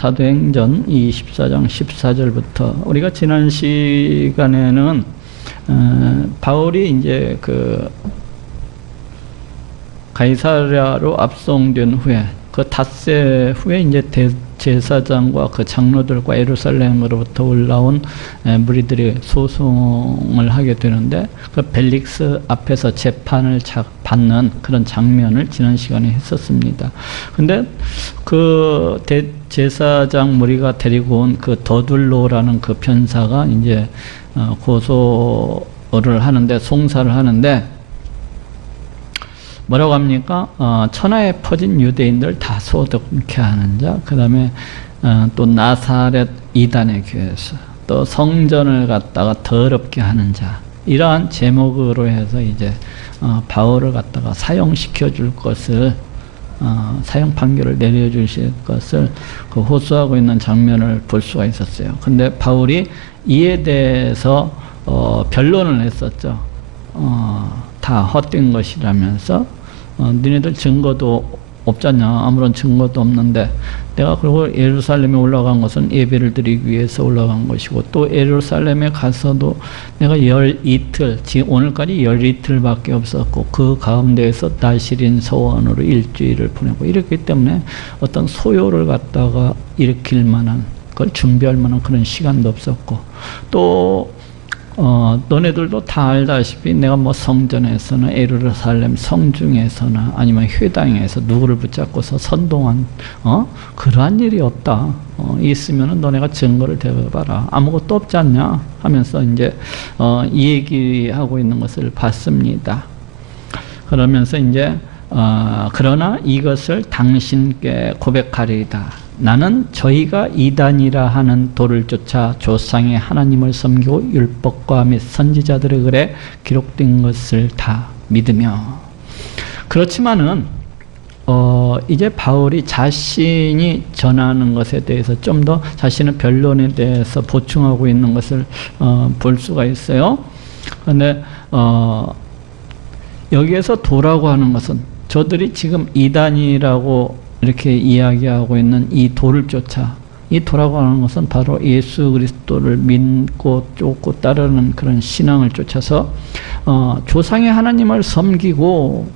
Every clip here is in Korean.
사도행전 24장 14절부터 우리가 지난 시간에는 바울이 이제 그 가이사랴로 압송된 후에 그 닷새 후에 이제 대제사장과 그 장로들과 예루살렘으로부터 올라온 무리들이 소송을 하게 되는데 그 벨릭스 앞에서 재판을 받는 그런 장면을 지난 시간에 했었습니다. 근데 그 대제사장 무리가 데리고 온 그 더둘로라는 그 변사가 이제 고소를 하는데, 송사를 하는데 뭐라고 합니까? 천하에 퍼진 유대인들 다 소독케 하는 자, 그 다음에 또 나사렛 이단의 교회에서 또 성전을 갖다가 더럽게 하는 자, 이러한 제목으로 해서 이제 바울을 갖다가 사형시켜 줄 것을, 사형 판결을 내려주실 것을 그 호소하고 있는 장면을 볼 수가 있었어요. 근데 바울이 이에 대해서 변론을 했었죠. 다 헛된 것이라면서 너네들 증거도 없잖냐, 아무런 증거도 없는데, 내가 그리고 예루살렘에 올라간 것은 예배를 드리기 위해서 올라간 것이고, 또 예루살렘에 가서도 내가 열 이틀, 지금 오늘까지 열 이틀밖에 없었고, 그 가운데에서 나실인 서원으로 일주일을 보내고, 이렇기 때문에 어떤 소요를 갖다가 일으킬 만한, 그걸 준비할 만한 그런 시간도 없었고, 또 너네들도 다 알다시피 내가 뭐 성전에서나 예루살렘 성중에서나 아니면 회당에서 누구를 붙잡고서 선동한 그러한 일이 없다. 있으면은 너네가 증거를 대봐라. 아무것도 없지 않냐 하면서 이제 이 얘기하고 있는 것을 봤습니다. 그러면서 이제 그러나 이것을 당신께 고백하리이다. 나는 저희가 이단이라 하는 도를 쫓아 조상의 하나님을 섬기고 율법과 및 선지자들의 글에 기록된 것을 다 믿으며. 그렇지만은 이제 바울이 자신이 전하는 것에 대해서 좀 더 자신의 변론에 대해서 보충하고 있는 것을 볼 수가 있어요. 그런데 여기에서 도라고 하는 것은 저들이 지금 이단이라고 이렇게 이야기하고 있는 이 도를 쫓아, 이 도라고 하는 것은 바로 예수 그리스도를 믿고 쫓고 따르는 그런 신앙을 쫓아서 조상의 하나님을 섬기고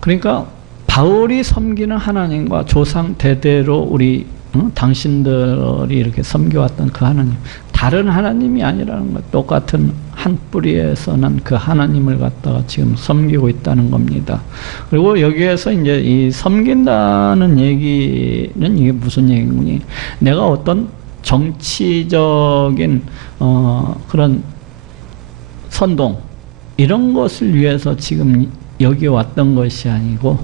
그러니까 바울이 섬기는 하나님과 조상 대대로 우리 당신들이 이렇게 섬겨왔던 그 하나님, 다른 하나님이 아니라는 것, 똑같은 한 뿌리에서 난 그 하나님을 갖다가 지금 섬기고 있다는 겁니다. 그리고 여기에서 이제 이 섬긴다는 얘기는 이게 무슨 얘기니? 내가 어떤 정치적인 그런 선동 이런 것을 위해서 지금 여기 왔던 것이 아니고,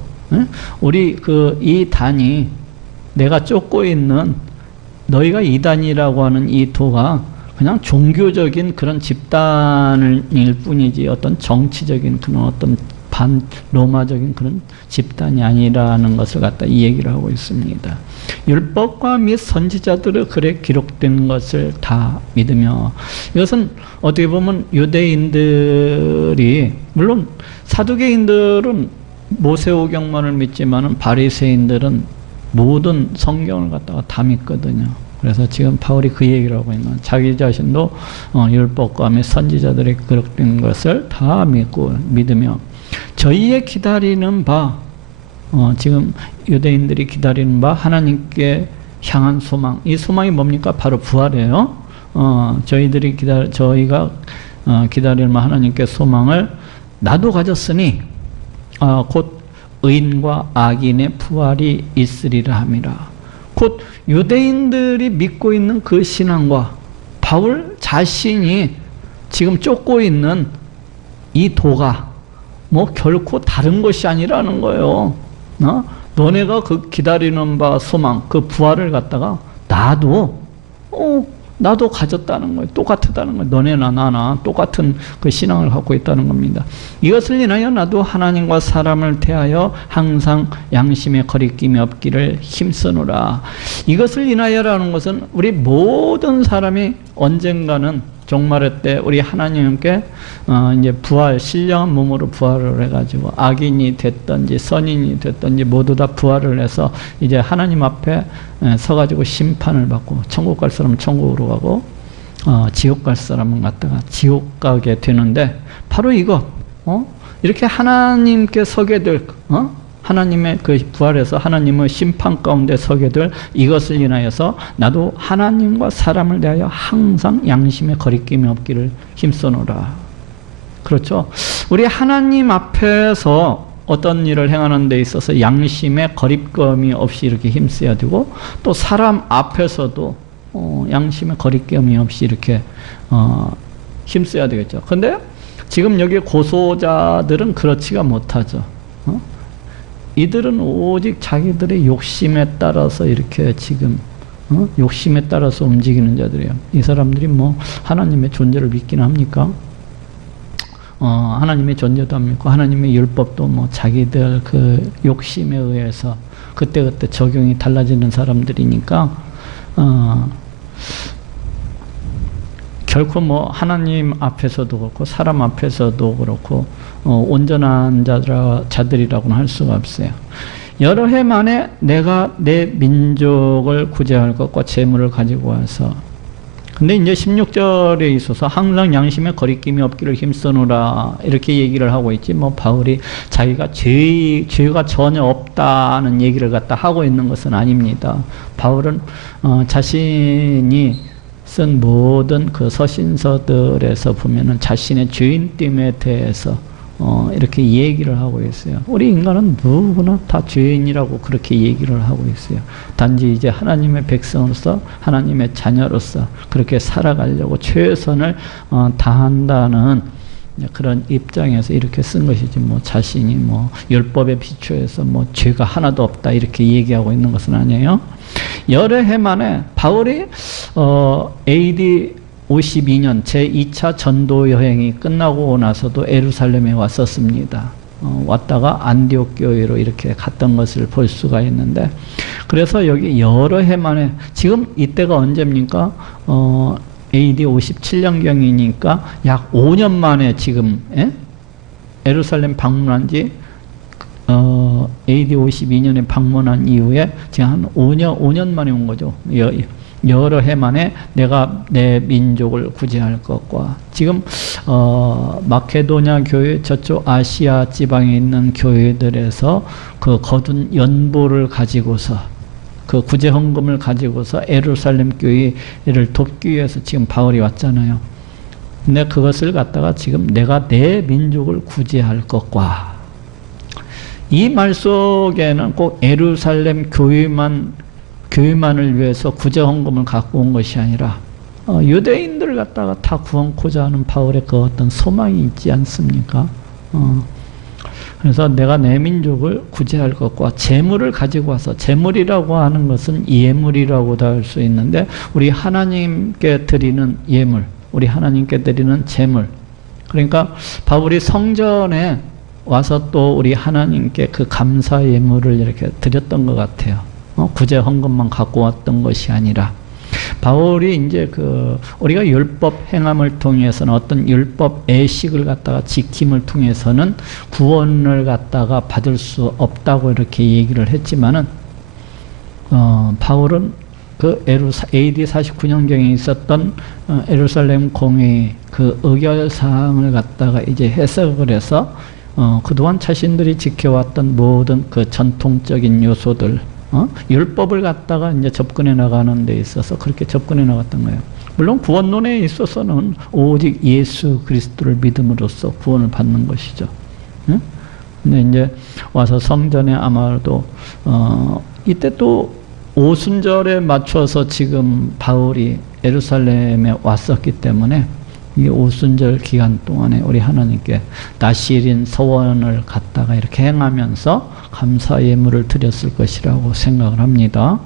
우리 이 단이 내가 쫓고 있는 너희가 이단이라고 하는 이 도가 그냥 종교적인 그런 집단일 뿐이지 어떤 정치적인 그런 어떤 반로마적인 그런 집단이 아니라는 것을 갖다 이 얘기를 하고 있습니다. 율법과 및 선지자들의 글에 기록된 것을 다 믿으며. 이것은 어떻게 보면 유대인들이, 물론 사두개인들은 모세오경만을 믿지만은 바리새인들은 모든 성경을 갖다가 다 믿거든요. 그래서 지금 바울이 그 얘기를 하고 있는, 자기 자신도 율법과 및 선지자들이 기록된 것을 다 믿으며 저희의 기다리는 바, 지금 유대인들이 기다리는 바 하나님께 향한 소망, 이 소망이 뭡니까? 바로 부활이에요. 저희가 기다리는 바 하나님께 소망을 나도 가졌으니 곧 의인과 악인의 부활이 있으리라 함이라. 곧 유대인들이 믿고 있는 그 신앙과 바울 자신이 지금 쫓고 있는 이 도가 뭐 결코 다른 것이 아니라는 거예요. 너네가 그 기다리는 바 소망, 그 부활을 갖다가 나도 가졌다는 거예요. 똑같다는 거예요. 너네나 나나 똑같은 그 신앙을 갖고 있다는 겁니다. 이것을 인하여 나도 하나님과 사람을 대하여 항상 양심에 거리낌이 없기를 힘쓰노라. 이것을 인하여라는 것은 우리 모든 사람이 언젠가는 종말의 때 우리 하나님께 이제 부활, 신령한 몸으로 부활을 해가지고 악인이 됐든지 선인이 됐든지 모두 다 부활을 해서 이제 하나님 앞에 서가지고 심판을 받고 천국 갈 사람은 천국으로 가고 지옥 갈 사람은 갔다가 지옥 가게 되는데 바로 이거 이렇게 하나님께 서게 될 하나님의 그 부활에서 하나님의 심판 가운데 서게 될 이것을 인하여서 나도 하나님과 사람을 대하여 항상 양심의 거리낌이 없기를 힘써노라. 그렇죠? 우리 하나님 앞에서 어떤 일을 행하는 데 있어서 양심의 거리낌이 없이 이렇게 힘써야 되고 또 사람 앞에서도 양심의 거리낌이 없이 이렇게 힘써야 되겠죠. 근데 지금 여기 고소자들은 그렇지가 못하죠. 이들은 오직 자기들의 욕심에 따라서 이렇게 지금 욕심에 따라서 움직이는 자들이에요. 이 사람들이 뭐 하나님의 존재를 믿기는 합니까? 하나님의 존재도 안 믿고 하나님의 율법도 뭐 자기들 그 욕심에 의해서 그때그때 적용이 달라지는 사람들이니까 결코 뭐 하나님 앞에서도 그렇고 사람 앞에서도 그렇고 온전한 자들이라고는 할 수가 없어요. 여러 해 만에 내가 내 민족을 구제할 것과 재물을 가지고 와서 근데 이제 16절에 있어서 항상 양심의 거리낌이 없기를 힘써노라 이렇게 얘기를 하고 있지 뭐 바울이 자기가 죄가 전혀 없다는 얘기를 갖다 하고 있는 것은 아닙니다. 바울은 자신이 쓴 모든 그 서신서들에서 보면은 자신의 죄인됨에 대해서 이렇게 얘기를 하고 있어요. 우리 인간은 누구나 다 죄인이라고 그렇게 얘기를 하고 있어요. 단지 이제 하나님의 백성으로서 하나님의 자녀로서 그렇게 살아가려고 최선을 다한다는 그런 입장에서 이렇게 쓴 것이지 뭐 자신이 뭐 율법에 비추어서 뭐 죄가 하나도 없다 이렇게 얘기하고 있는 것은 아니에요. 여러 해 만에 바울이 AD 52년 제2차 전도 여행이 끝나고 나서도 예루살렘에 왔었습니다. 왔다가 안디옥 교회로 이렇게 갔던 것을 볼 수가 있는데 그래서 여기 여러 해 만에 지금 이때가 언제입니까? AD 57년경이니까 약 5년 만에 지금 예루살렘 방문한 지 AD 52년에 방문한 이후에 지금 한 5년 만에 온 거죠. 여러 해 만에 내가 내 민족을 구제할 것과 지금 마케도냐 교회 저쪽 아시아 지방에 있는 교회들에서 그 거둔 연보를 가지고서 그 구제 헌금을 가지고서 예루살렘 교회를 돕기 위해서 지금 바울이 왔잖아요. 근데 그것을 갖다가 지금 내가 내 민족을 구제할 것과 이 말 속에는 꼭 예루살렘 교회만을 위해서 구제 헌금을 갖고 온 것이 아니라 유대인들을 갖다가 다 구원코자 하는 바울의 그 어떤 소망이 있지 않습니까? 그래서 내가 내 민족을 구제할 것과 재물을 가지고 와서 재물이라고 하는 것은 예물이라고도 할 수 있는데 우리 하나님께 드리는 예물, 우리 하나님께 드리는 재물. 그러니까 바울이 성전에 와서 또 우리 하나님께 그 감사 예물을 이렇게 드렸던 것 같아요. 구제 헌금만 갖고 왔던 것이 아니라 바울이 이제 우리가 율법 행함을 통해서는 어떤 율법 애식을 갖다가 지킴을 통해서는 구원을 갖다가 받을 수 없다고 이렇게 얘기를 했지만은 바울은 그 AD 49년경에 있었던 예루살렘 공회의 그 의결사항을 갖다가 이제 해석을 해서 그동안 자신들이 지켜왔던 모든 그 전통적인 요소들 율법을 갖다가 이제 접근해 나가는 데 있어서 그렇게 접근해 나갔던 거예요. 물론 구원론에 있어서는 오직 예수 그리스도를 믿음으로써 구원을 받는 것이죠. 근데 이제 와서 성전에 아마도 이때 또 오순절에 맞춰서 지금 바울이 예루살렘에 왔었기 때문에 이 오순절 기간 동안에 우리 하나님께 나실인 서원을 갖다가 이렇게 행하면서 감사 예물을 드렸을 것이라고 생각을 합니다.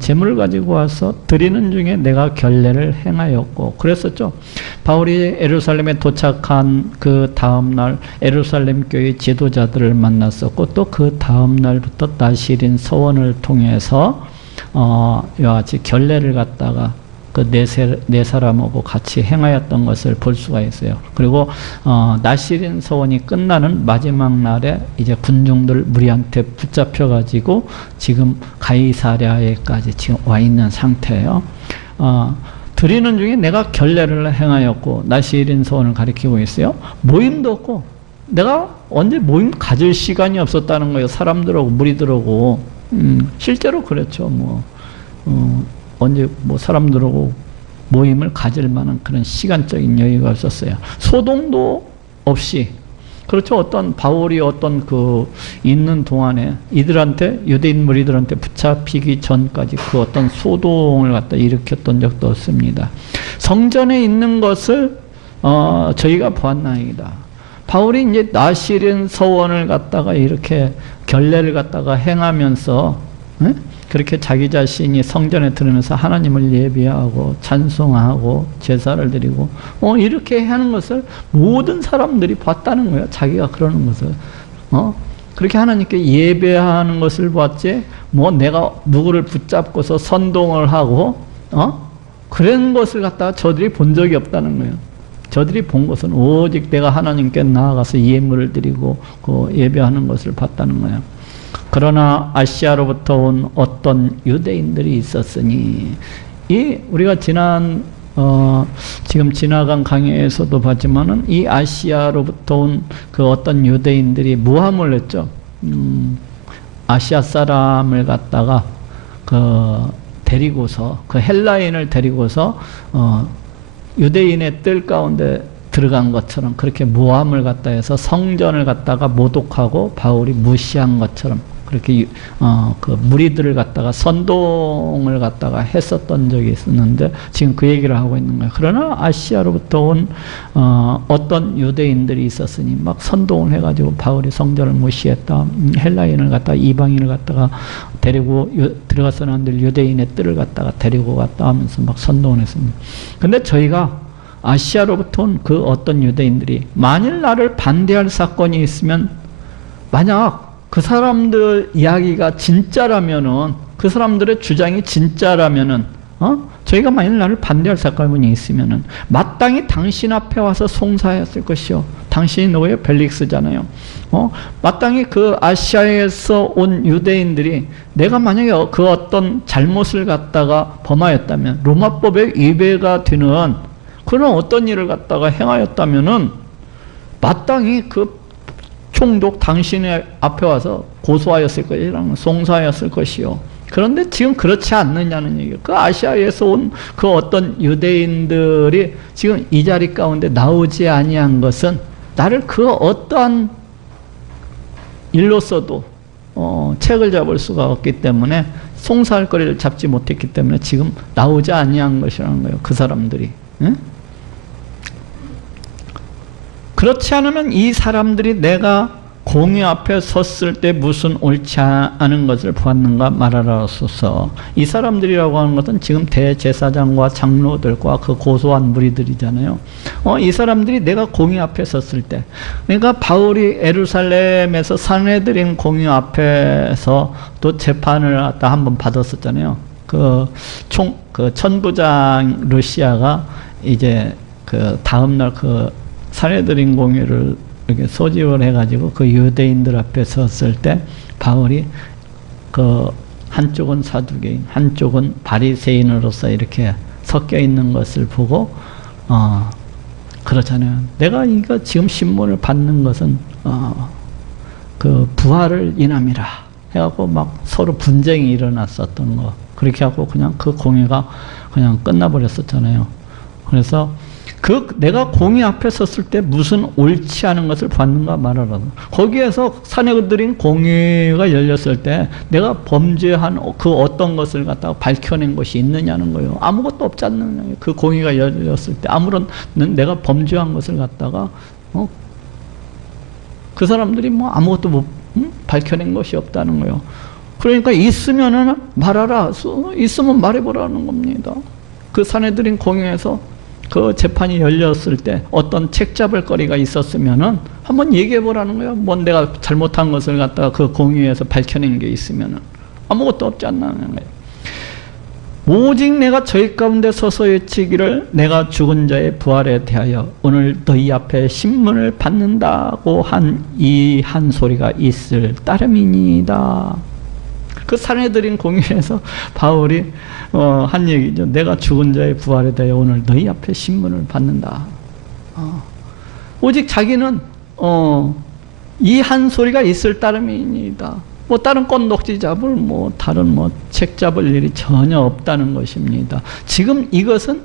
재물을 가지고 와서 드리는 중에 내가 결례를 행하였고 그랬었죠. 바울이 예루살렘에 도착한 그 다음날 예루살렘 교회 지도자들을 만났었고 또 그 다음날부터 나실인 서원을 통해서 이와 같이 결례를 갖다가 그 네 사람하고 같이 행하였던 것을 볼 수가 있어요. 그리고 나시린 서원이 끝나는 마지막 날에 이제 군중들 무리한테 붙잡혀 가지고 지금 가이사랴에까지 지금 와 있는 상태예요. 드리는 중에 내가 결례를 행하였고, 나시린 서원을 가리키고 있어요. 모임도 없고, 내가 언제 모임 가질 시간이 없었다는 거예요. 사람들하고 무리들하고. 실제로 그렇죠. 언제 사람들하고 모임을 가질 만한 그런 시간적인 여유가 없었어요. 소동도 없이. 그렇죠. 어떤 바울이 어떤 있는 동안에 이들한테, 유대인 무리들한테 붙잡히기 전까지 그 어떤 소동을 갖다 일으켰던 적도 없습니다. 성전에 있는 것을 저희가 보았나이다. 바울이 이제 나시린 서원을 갖다가 이렇게 결례를 갖다가 행하면서 그렇게 자기 자신이 성전에 들으면서 하나님을 예배하고 찬송하고 제사를 드리고 이렇게 하는 것을 모든 사람들이 봤다는 거예요. 자기가 그러는 것을 그렇게 하나님께 예배하는 것을 봤지 내가 누구를 붙잡고서 선동을 하고 그런 것을 갖다가 저들이 본 적이 없다는 거예요. 저들이 본 것은 오직 내가 하나님께 나아가서 예물을 드리고 예배하는 것을 봤다는 거예요. 그러나 아시아로부터 온 어떤 유대인들이 있었으니, 우리가 지금 지나간 강의에서도 봤지만은 이 아시아로부터 온 그 어떤 유대인들이 모함을 했죠. 아시아 사람을 갖다가 데리고서, 헬라인을 데리고서 유대인의 뜰 가운데 들어간 것처럼 그렇게 모함을 갖다 해서 성전을 갖다가 모독하고 바울이 무시한 것처럼 그렇게 무리들을 갖다가 선동을 갖다가 했었던 적이 있었는데 지금 그 얘기를 하고 있는 거예요. 그러나 아시아로부터 온 어떤 유대인들이 있었으니 막 선동을 해가지고 바울이 성전을 무시했다. 헬라인을 갖다가 이방인을 갖다가 데리고 들어가서는 안 될 유대인의 뜰을 갖다가 데리고 갔다 하면서 막 선동을 했습니다. 근데 저희가 아시아로부터 온 그 어떤 유대인들이 만일 나를 반대할 사건이 있으면, 만약 그 사람들 이야기가 진짜라면은, 그 사람들의 주장이 진짜라면은, 저희가 만일 나를 반대할 사건이 있으면은 마땅히 당신 앞에 와서 송사했을 것이요. 당신이 누구예요? 벨릭스잖아요. 마땅히 그 아시아에서 온 유대인들이 내가 만약에 그 어떤 잘못을 갖다가 범하였다면, 로마법에 위배가 되는 그런 어떤 일을 갖다가 행하였다면은 마땅히 그 총독 당신의 앞에 와서 고소하였을 것이라는, 송사하였을 것이요. 그런데 지금 그렇지 않느냐는 얘기예요. 그 아시아에서 온 그 어떤 유대인들이 지금 이 자리 가운데 나오지 아니한 것은 나를 그 어떠한 일로서도 책을 잡을 수가 없기 때문에, 송사할 거리를 잡지 못했기 때문에 지금 나오지 아니한 것이라는 거예요. 그 사람들이. 응? 그렇지 않으면 이 사람들이 내가 공의 앞에 섰을 때 무슨 옳지 않은 것을 보았는가 말하라소서. 이 사람들이라고 하는 것은 지금 대제사장과 장로들과 그 고소한 무리들이잖아요. 이 사람들이 내가 공의 앞에 섰을 때, 그러니까 바울이 예루살렘에서 산헤드린 공의 앞에서 또 재판을 갖다 한번 받았었잖아요. 그 천부장 루시아가 이제 그 다음날 산헤드린 공회를 이렇게 소집을 해가지고 그 유대인들 앞에 섰을 때 바울이 한쪽은 사두개인, 한쪽은 바리새인으로서 이렇게 섞여 있는 것을 보고 그렇잖아요. 내가 이거 지금 신문을 받는 것은 그 부활을 인함이라 해갖고 막 서로 분쟁이 일어났었던 거. 그렇게 하고 그냥 그 공회가 그냥 끝나버렸었잖아요. 그래서 내가 공의 앞에 섰을 때 무슨 옳지 않은 것을 봤는가 말하라. 거기에서 산헤드린 공의가 열렸을 때 내가 범죄한 그 어떤 것을 갖다가 밝혀낸 것이 있느냐는 거예요. 아무것도 없지 않느냐. 그 공의가 열렸을 때 아무런 내가 범죄한 것을 갖다가 그 사람들이 아무것도 밝혀낸 것이 없다는 거예요. 그러니까 있으면은 말하라. 있으면 말해보라는 겁니다. 그 산헤드린 공의에서 그 재판이 열렸을 때 어떤 책 잡을 거리가 있었으면은 한번 얘기해 보라는 거예요. 내가 잘못한 것을 갖다가 그 공의에서 밝혀낸 게 있으면은 아무것도 없지 않나는 거예요. 오직 내가 저희 가운데 서서 외치기를 내가 죽은 자의 부활에 대하여 오늘 너희 앞에 신문을 받는다고 한 이 한 소리가 있을 따름이니이다. 그 사내들인 공유에서 바울이 한 얘기죠. 내가 죽은 자의 부활에 대하여 오늘 너희 앞에 신문을 받는다. 오직 자기는 이 한 소리가 있을 따름이니이다. 뭐 다른 꽃녹지 잡을 다른 책 잡을 일이 전혀 없다는 것입니다. 지금 이것은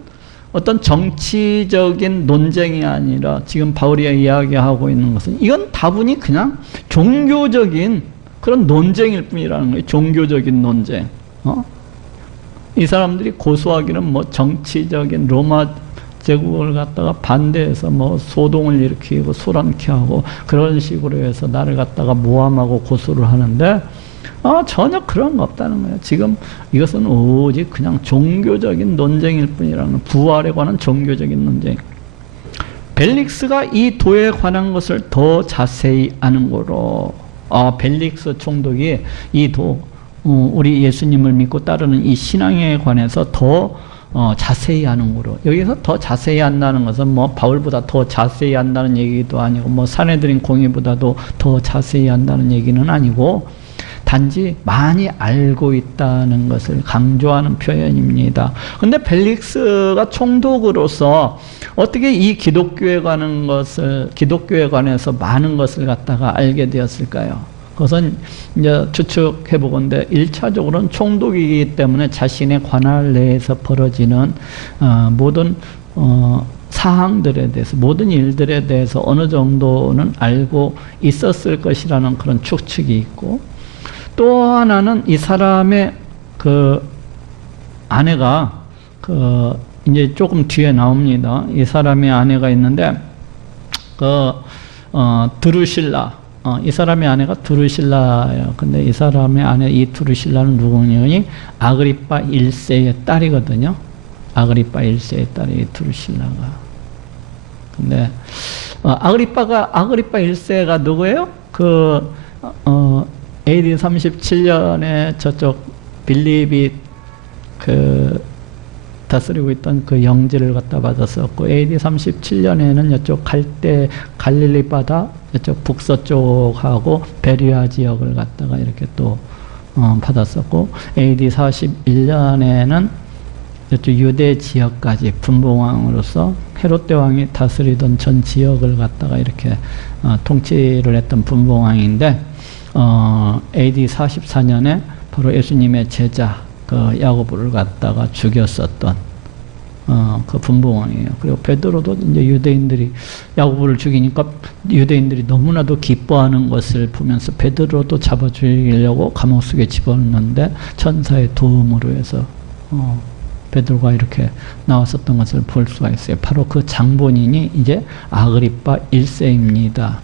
어떤 정치적인 논쟁이 아니라 지금 바울이 이야기하고 있는 것은 이건 다분히 그냥 종교적인 그런 논쟁일 뿐이라는 거예요. 종교적인 논쟁. 이 사람들이 고소하기는 정치적인 로마 제국을 갖다가 반대해서 소동을 일으키고 소란케 하고 그런 식으로 해서 나를 갖다가 모함하고 고소를 하는데 전혀 그런 거 없다는 거예요. 지금 이것은 오직 그냥 종교적인 논쟁일 뿐이라는 거예요. 부활에 관한 종교적인 논쟁. 벨릭스가 이 도에 관한 것을 더 자세히 아는 거로 벨릭스 총독이 이 도 우리 예수님을 믿고 따르는 이 신앙에 관해서 더 자세히 아는 거로. 여기서 더 자세히 안다는 것은 바울보다 더 자세히 안다는 얘기도 아니고 사내들인 공의보다도 더 자세히 안다는 얘기는 아니고 단지 많이 알고 있다는 것을 강조하는 표현입니다. 근데 벨릭스가 총독으로서 어떻게 이 기독교에 관해서 많은 것을 갖다가 알게 되었을까요? 그것은 이제 추측해보건대 1차적으로는 총독이기 때문에 자신의 관할 내에서 벌어지는 모든 사항들에 대해서, 모든 일들에 대해서 어느 정도는 알고 있었을 것이라는 그런 추측이 있고, 또 하나는 이 사람의 그 아내가 이제 조금 뒤에 나옵니다. 이 사람의 아내가 있는데 드루실라, 이 사람의 아내가 드루실라예요. 근데 이 사람의 아내 이 드루실라는 누구냐니 아그리파 1세의 딸이거든요. 아그리파 1세의 딸이 드루실라가. 근데 아그리파 1세가 누구예요? AD 37년에 저쪽 빌립이 다스리고 있던 그 영지를 갖다 받았었고, AD 37년에는 이쪽 갈릴리 바다 이쪽 북서쪽하고 베리아 지역을 갖다가 이렇게 또 받았었고, AD 41년에는 이쪽 유대 지역까지 분봉왕으로서 헤롯 대왕이 다스리던 전 지역을 갖다가 이렇게 통치를 했던 분봉왕인데, AD 44년에 바로 예수님의 제자 야고보를 갖다가 죽였었던 그 분봉왕이에요. 그리고 베드로도 이제 유대인들이 야고보를 죽이니까 유대인들이 너무나도 기뻐하는 것을 보면서 베드로도 잡아 죽이려고 감옥 속에 집어넣는데 천사의 도움으로 해서 베드로가 이렇게 나왔었던 것을 볼 수가 있어요. 바로 그 장본인이 이제 아그리파 1세입니다.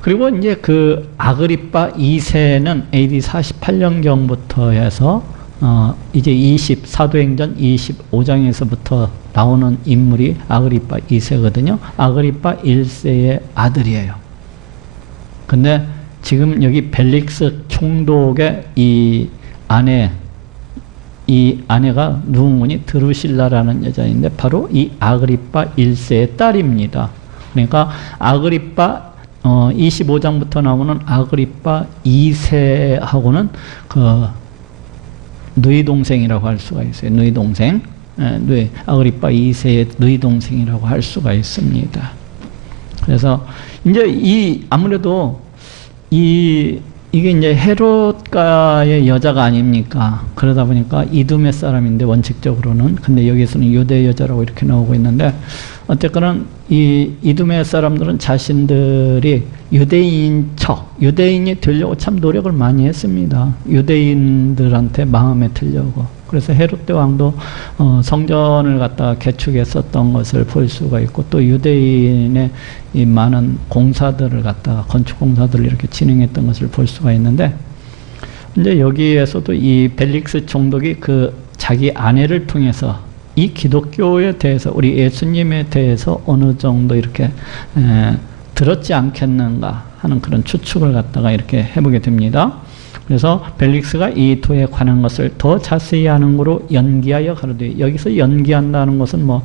그리고 이제 그 아그리파 2세는 AD 48년경부터 해서 이제 사도행전 25장에서부터 나오는 인물이 아그리파 2세거든요. 아그리파 1세의 아들이에요. 근데 지금 여기 벨릭스 총독의 이 아내가 누구니? 드루실라라는 여자인데 바로 이 아그리파 1세의 딸입니다. 그러니까 아그리파 25장부터 나오는 아그리파 2세하고는 누이 동생이라고 할 수가 있어요. 누이 동생. 아그리파 2세의 누이 동생이라고 할 수가 있습니다. 그래서 이제 아무래도 이게 이제 헤롯가의 여자가 아닙니까? 그러다 보니까 이두메 사람인데 원칙적으로는, 근데 여기서는 유대 여자라고 이렇게 나오고 있는데, 어쨌거나 이 이두메 사람들은 자신들이 유대인이 되려고 참 노력을 많이 했습니다. 유대인들한테 마음에 들려고. 그래서 헤롯 대왕도 성전을 갖다가 개축했었던 것을 볼 수가 있고, 또 유대인의 이 많은 공사들을 갖다가 건축 공사들을 이렇게 진행했던 것을 볼 수가 있는데, 이제 여기에서도 이 벨릭스 총독이 자기 아내를 통해서 이 기독교에 대해서, 우리 예수님에 대해서 어느 정도 이렇게 들었지 않겠는가 하는 그런 추측을 갖다가 이렇게 해보게 됩니다. 그래서 벨릭스가 이 도에 관한 것을 더 자세히 하는 거로 연기하여 가로되, 여기서 연기한다는 것은 뭐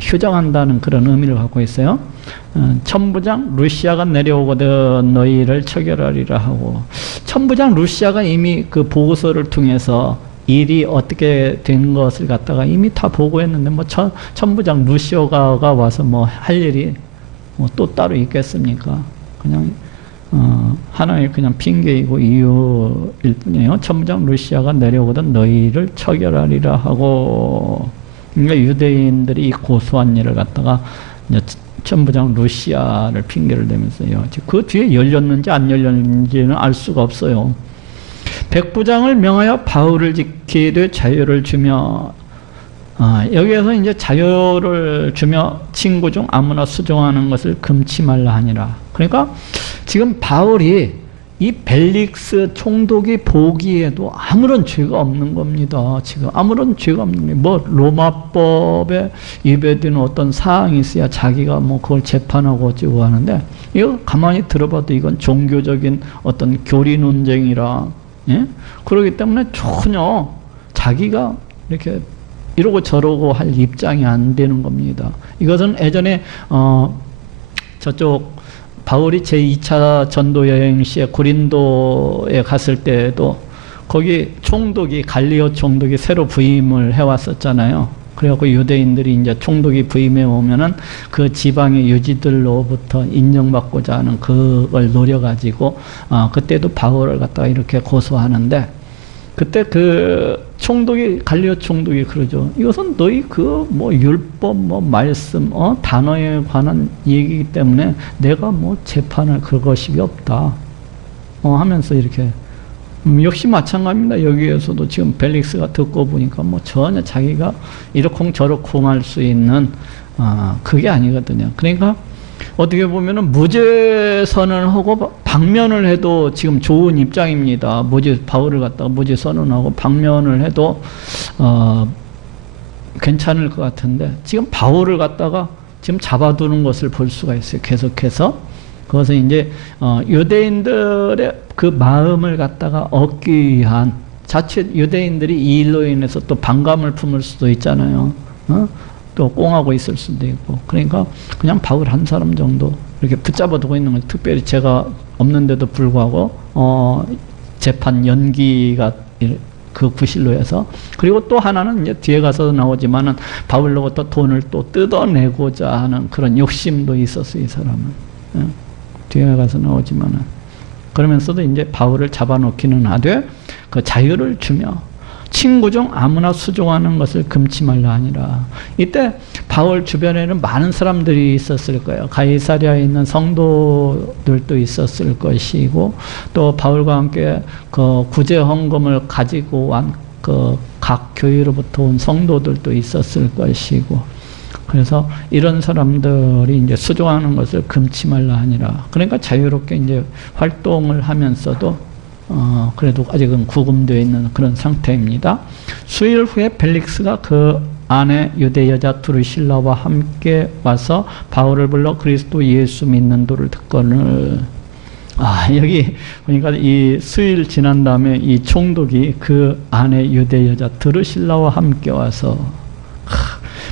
휴정한다는 그런 의미를 갖고 있어요. 천부장 루시아가 내려오거든 너희를 처결하리라 하고, 천부장 루시아가 이미 그 보고서를 통해서 일이 어떻게 된 것을 갖다가 이미 다 보고했는데, 뭐 천부장 루시아가 와서 뭐 할 일이 뭐 또 따로 있겠습니까? 그냥 하나의 그냥 핑계이고 이유일 뿐이에요. 천부장 루시아가 내려오거든 너희를 처결하리라 하고, 그러니까 유대인들이 이 고소한 일을 갖다가 이제 천부장 루시아를 핑계를 대면서요. 그 뒤에 열렸는지 안 열렸는지는 알 수가 없어요. 백부장을 명하여 바울을 지키되 자유를 주며, 여기에서 이제 자유를 주며 친구 중 아무나 수종하는 것을 금치 말라 하니라. 그러니까 지금 바울이 이 벨릭스 총독이 보기에도 아무런 죄가 없는 겁니다. 지금 아무런 죄가 없는 게, 뭐 로마법에 위배되는 어떤 사항이 있어야 자기가 뭐 그걸 재판하고 어쩌고 하는데, 이거 가만히 들어봐도 이건 종교적인 어떤 교리 논쟁이라, 예? 그렇기 때문에 전혀 자기가 이렇게 이러고 저러고 할 입장이 안 되는 겁니다. 이것은 예전에 저쪽 바울이 제2차 전도 여행 시에 고린도에 갔을 때에도 거기 총독이, 갈리오 총독이 새로 부임을 해왔었잖아요. 그래갖고 유대인들이 이제 총독이 부임해 오면은 그 지방의 유지들로부터 인정받고자 하는 그걸 노려가지고, 그때도 바울을 갖다가 이렇게 고소하는데, 그때 그 총독이, 갈리오 총독이 그러죠. 이것은 너희 그 뭐 율법 뭐 말씀 단어에 관한 얘기이기 때문에 내가 뭐 재판할 그것이 없다 하면서 이렇게, 역시 마찬가지입니다. 여기에서도 지금 벨릭스가 듣고 보니까 뭐 전혀 자기가 이러쿵저러쿵 할 수 있는 그게 아니거든요. 그러니까 어떻게 보면은 무죄 선언하고 방면을 해도 지금 좋은 입장입니다. 바울을 갖다가 무죄 선언하고 방면을 해도 괜찮을 것 같은데, 지금 바울을 갖다가 지금 잡아두는 것을 볼 수가 있어요. 계속해서. 그것은 이제 유대인들의 그 마음을 갖다가 얻기 위한, 자칫 유대인들이 이 일로 인해서 또 반감을 품을 수도 있잖아요. 또 꽁하고 있을 수도 있고. 그러니까 그냥 바울 한 사람 정도 이렇게 붙잡아 두고 있는 거죠. 특별히 제가 없는데도 불구하고 재판 연기가 그 구실로 해서. 그리고 또 하나는 이제 뒤에 가서 나오지만은 바울로부터 돈을 또 뜯어내고자 하는 그런 욕심도 있었어요, 이 사람은. 뒤에 가서 나오지만은. 그러면서도 이제 바울을 잡아놓기는 하되 그 자유를 주며 친구 중 아무나 수종하는 것을 금치 말라 하니라. 이때 바울 주변에는 많은 사람들이 있었을 거예요. 가이사랴에 있는 성도들도 있었을 것이고, 또 바울과 함께 그 구제 헌금을 가지고 온 그 각 교회로부터 온 성도들도 있었을 것이고, 그래서 이런 사람들이 이제 수종하는 것을 금치 말라 하니라. 그러니까 자유롭게 이제 활동을 하면서도 그래도 아직은 구금되어 있는 그런 상태입니다. 수일 후에 벨릭스가 그 아내 유대 여자 드루실라와 함께 와서 바울을 불러 그리스도 예수 믿는 도를 듣거늘. 여기 보니까 이 수일 지난 다음에 이 총독이 그 아내 유대 여자 드루실라와 함께 와서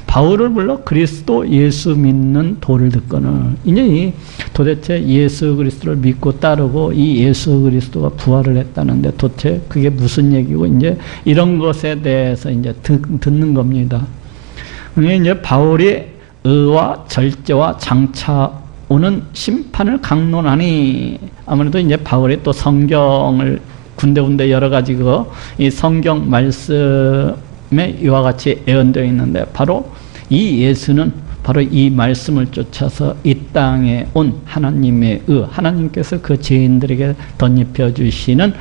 바울을 불러 그리스도 예수 믿는 도를 듣거늘. 이제 도대체 예수 그리스도를 믿고 따르고 이 예수 그리스도가 부활을 했다는데 도대체 그게 무슨 얘기고, 이제 이런 것에 대해서 이제 듣는 겁니다. 이제 바울이 의와 절제와 장차 오는 심판을 강론하니, 아무래도 이제 바울이 또 성경을 군데군데 여러 가지 이 성경 말씀 이와 같이 예언되어 있는데, 바로 이 예수는 바로 이 말씀을 쫓아서 이 땅에 온 하나님의 하나님께서 그 죄인들에게 덧입혀 주시는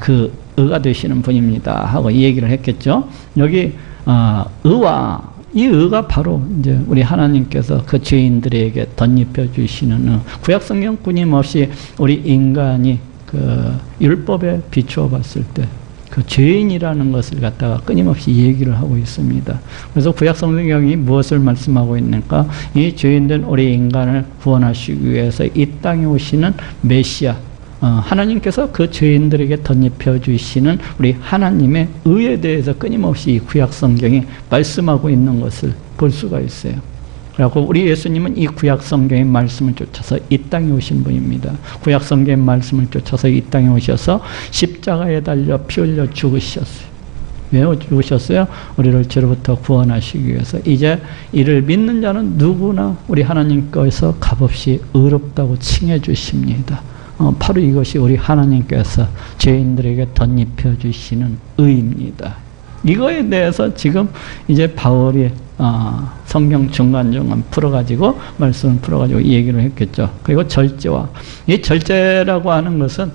그 의가 되시는 분입니다 하고 이 얘기를 했겠죠. 여기 이 의가 바로 이제 우리 하나님께서 그 죄인들에게 덧입혀 주시는 구약 성경 끊임없이 우리 인간이 그 율법에 비추어 봤을 때 그 죄인이라는 것을 갖다가 끊임없이 얘기를 하고 있습니다. 그래서 구약 성경이 무엇을 말씀하고 있는가? 이 죄인된 우리 인간을 구원하시기 위해서 이 땅에 오시는 메시아, 하나님께서 그 죄인들에게 덧입혀 주시는 우리 하나님의 의에 대해서 끊임없이 이 구약 성경이 말씀하고 있는 것을 볼 수가 있어요. 그리고 우리 예수님은 이 구약 성경의 말씀을 쫓아서 이 땅에 오신 분입니다. 구약 성경의 말씀을 쫓아서 이 땅에 오셔서 십자가에 달려 피 흘려 죽으셨어요. 왜 죽으셨어요? 우리를 죄로부터 구원하시기 위해서. 이제 이를 믿는 자는 누구나 우리 하나님께서 값없이 의롭다고 칭해 주십니다. 바로 이것이 우리 하나님께서 죄인들에게 덧입혀 주시는 의입니다. 이거에 대해서 지금 이제 바울이 성경 중간중간 풀어가지고 말씀을 풀어가지고 이 얘기를 했겠죠. 그리고 절제와 이 절제라고 하는 것은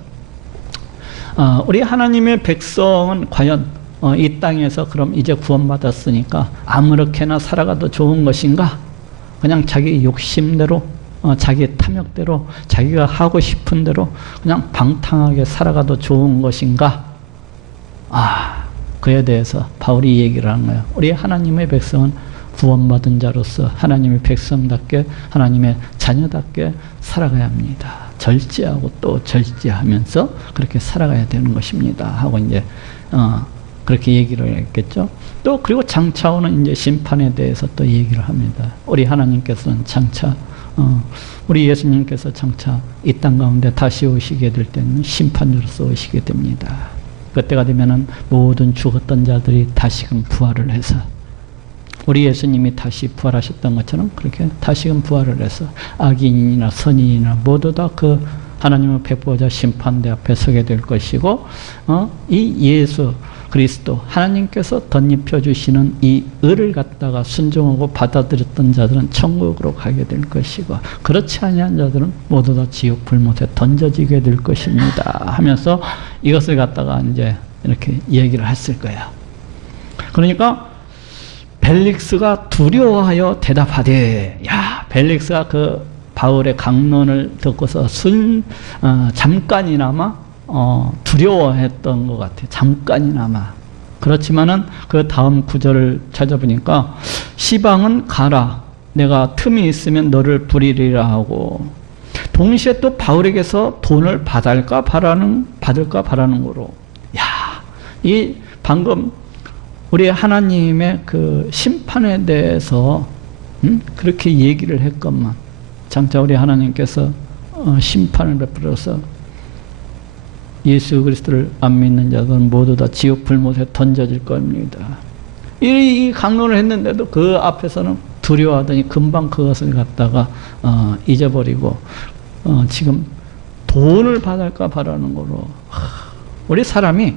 우리 하나님의 백성은 과연 이 땅에서 그럼 이제 구원받았으니까 아무렇게나 살아가도 좋은 것인가? 그냥 자기 욕심대로 자기 탐욕대로 자기가 하고 싶은 대로 그냥 방탕하게 살아가도 좋은 것인가? 그에 대해서 바울이 얘기를 하는 거예요. 우리 하나님의 백성은 구원받은 자로서 하나님의 백성답게 하나님의 자녀답게 살아가야 합니다. 절제하고 또 절제하면서 그렇게 살아가야 되는 것입니다. 하고 이제 그렇게 얘기를 했겠죠. 또 그리고 장차 오는 이제 심판에 대해서 또 얘기를 합니다. 우리 하나님께서는 장차 우리 예수님께서 장차 이 땅 가운데 다시 오시게 될 때는 심판으로서 오시게 됩니다. 그때가 되면은 모든 죽었던 자들이 다시금 부활을 해서 우리 예수님이 다시 부활하셨던 것처럼 그렇게 다시금 부활을 해서 악인이나 선인이나 모두 다 그 하나님의 백보자 심판대 앞에 서게 될 것이고 이 예수 그리스도 하나님께서 덧입혀 주시는 이 의를 갖다가 순종하고 받아들였던 자들은 천국으로 가게 될 것이고 그렇지 아니한 자들은 모두 다 지옥 불못에 던져지게 될 것입니다 하면서 이것을 갖다가 이제 이렇게 얘기를 했을 거예요. 그러니까 벨릭스가 두려워하여 대답하되, 벨릭스가 그 바울의 강론을 듣고서 잠깐이나마 두려워했던 것 같아요. 잠깐이나마. 그렇지만은 그 다음 구절을 찾아보니까 시방은 가라. 내가 틈이 있으면 너를 부리리라 하고 동시에 또 바울에게서 돈을 받을까 바라는 거로. 이 방금 우리 하나님의 그 심판에 대해서 그렇게 얘기를 했건만 장차 우리 하나님께서 심판을 베풀어서 예수 그리스도를 안 믿는 자들은 모두 다 지옥 불못에 던져질 겁니다. 이 강론을 했는데도 그 앞에서는 두려워하더니 금방 그것을 갖다가 잊어버리고 지금 돈을 받을까 바라는 거로. 우리 사람이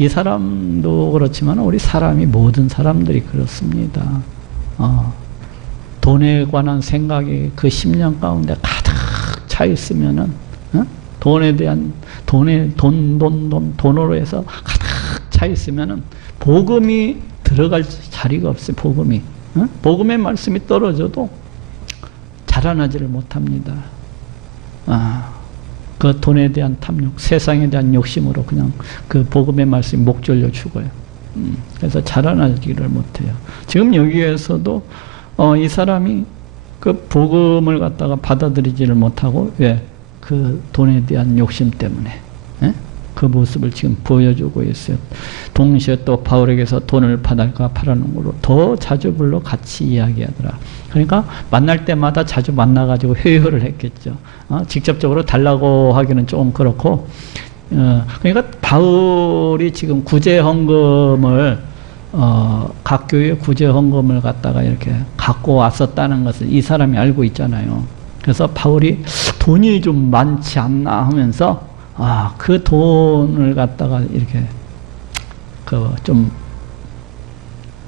이 사람도 그렇지만 우리 사람이 모든 사람들이 그렇습니다. 돈에 관한 생각이 그 심령 가운데 가득 차 있으면은 돈에 대한 돈으로 해서 가득 차 있으면은 복음이 들어갈 자리가 없어요. 복음의 말씀이 떨어져도 자라나지를 못합니다. 그 돈에 대한 탐욕, 세상에 대한 욕심으로 그냥 그 복음의 말씀이 목 졸려 죽어요. 그래서 자라나지를 못해요. 지금 여기에서도 이 사람이 그 복음을 갖다가 받아들이지를 못하고 왜? 그 돈에 대한 욕심 때문에 그 모습을 지금 보여주고 있어요. 동시에 또 바울에게서 돈을 받을까 바라는 걸로 더 자주 불러 같이 이야기하더라. 그러니까 만날 때마다 자주 만나가지고 회유를 했겠죠. 직접적으로 달라고 하기는 조금 그렇고 그러니까 바울이 지금 구제헌금을 각 교회 구제헌금을 갖다가 이렇게 갖고 왔었다는 것을 이 사람이 알고 있잖아요. 그래서 바울이 돈이 좀 많지 않나 하면서 그 돈을 갖다가 이렇게 좀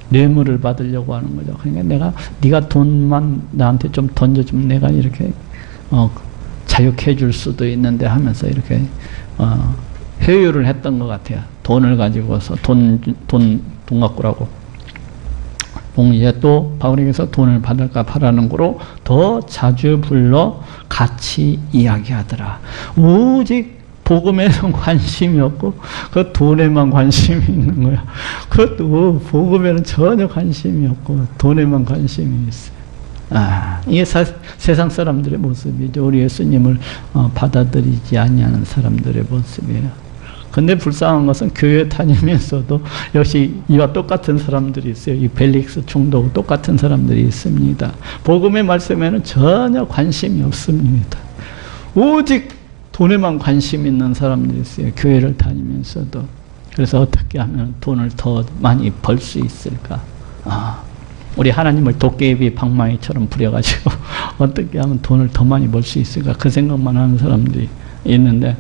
뇌물을 받으려고 하는 거죠. 그러니까 네가 돈만 나한테 좀 던져주면 내가 이렇게 자유케 줄 수도 있는데 하면서 이렇게 회유를 했던 것 같아요. 돈을 가지고서 돈 갖고라고. 동시에 또 바울에게서 돈을 받을까 바라는 거로 더 자주 불러 같이 이야기하더라. 오직 복음에는 관심이 없고 그 돈에만 관심이 있는 거야. 그것도 복음에는 전혀 관심이 없고 돈에만 관심이 있어요. 이게 세상 사람들의 모습이죠. 우리 예수님을 받아들이지 아니하는 사람들의 모습이에요. 근데 불쌍한 것은 교회 다니면서도 역시 이와 똑같은 사람들이 있어요. 이 벨릭스 총독 똑같은 사람들이 있습니다. 복음의 말씀에는 전혀 관심이 없습니다. 오직 돈에만 관심 있는 사람들이 있어요. 교회를 다니면서도. 그래서 어떻게 하면 돈을 더 많이 벌 수 있을까? 우리 하나님을 도깨비 방망이처럼 부려가지고 어떻게 하면 돈을 더 많이 벌 수 있을까? 그 생각만 하는 사람들이 있는데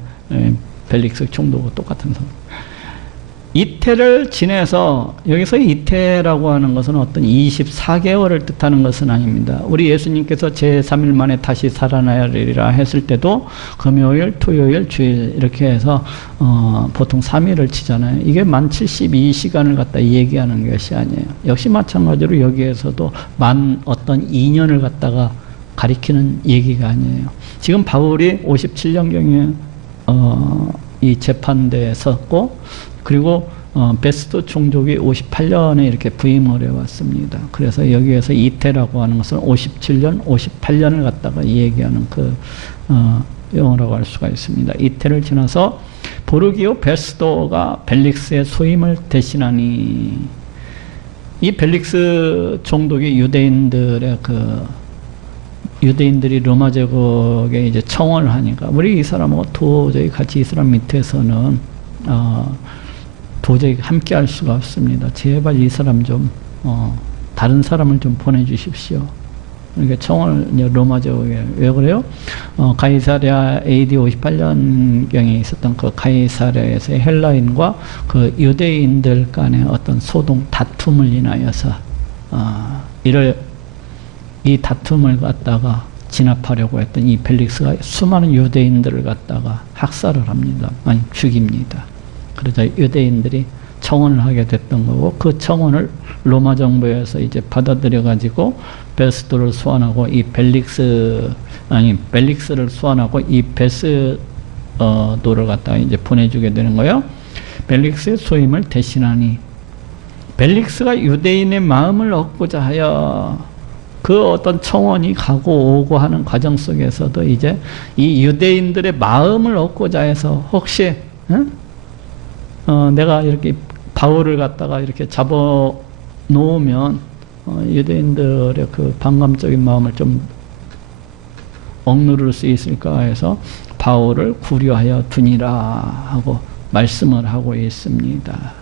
벨릭스 총독과 똑같은 사람. 이태를 지내서, 여기서 이태라고 하는 것은 어떤 24개월을 뜻하는 것은 아닙니다. 우리 예수님께서 제3일 만에 다시 살아나리라 했을 때도 금요일, 토요일, 주일 이렇게 해서 보통 3일을 치잖아요. 이게 만 72시간을 갖다 얘기하는 것이 아니에요. 역시 마찬가지로 여기에서도 만 어떤 2년을 갖다가 가리키는 얘기가 아니에요. 지금 바울이 57년경에 이 재판대에 섰고, 그리고 베스도 총독이 58년에 이렇게 부임을 해왔습니다. 그래서 여기에서 이태라고 하는 것은 57년, 58년을 갖다가 얘기하는 그 용어라고 할 수가 있습니다. 이태를 지나서 보르기오 베스도가 벨릭스의 소임을 대신하니, 이 벨릭스 총독이 유대인들이 로마 제국에 이제 청원을 하니까, 우리 이 사람하고 도저히 같이 이 사람 밑에서는 도저히 함께 할 수가 없습니다. 제발 이 사람 좀 다른 사람을 좀 보내주십시오. 그러니까 청원을 로마 제국에. 왜 그래요? 가이사랴 AD 58년경에 있었던 그 가이사랴에서의 헬라인과 그 유대인들 간의 어떤 소동 다툼을 인하여서 이 다툼을 갖다가 진압하려고 했던 이 벨릭스가 수많은 유대인들을 갖다가 학살을 합니다. 아니, 죽입니다. 그러자 유대인들이 청원을 하게 됐던 거고, 그 청원을 로마 정부에서 이제 받아들여 가지고 베스도를 소환하고 벨릭스를 소환하고 이 베스도를 갖다가 이제 보내주게 되는 거예요. 벨릭스의 소임을 대신하니, 벨릭스가 유대인의 마음을 얻고자 하여 그 어떤 청원이 가고 오고 하는 과정 속에서도 이제 이 유대인들의 마음을 얻고자 해서, 혹시 내가 이렇게 바울을 갖다가 이렇게 잡아 놓으면 유대인들의 그 반감적인 마음을 좀 억누를 수 있을까 해서 바울을 구려하여 두니라 하고 말씀을 하고 있습니다.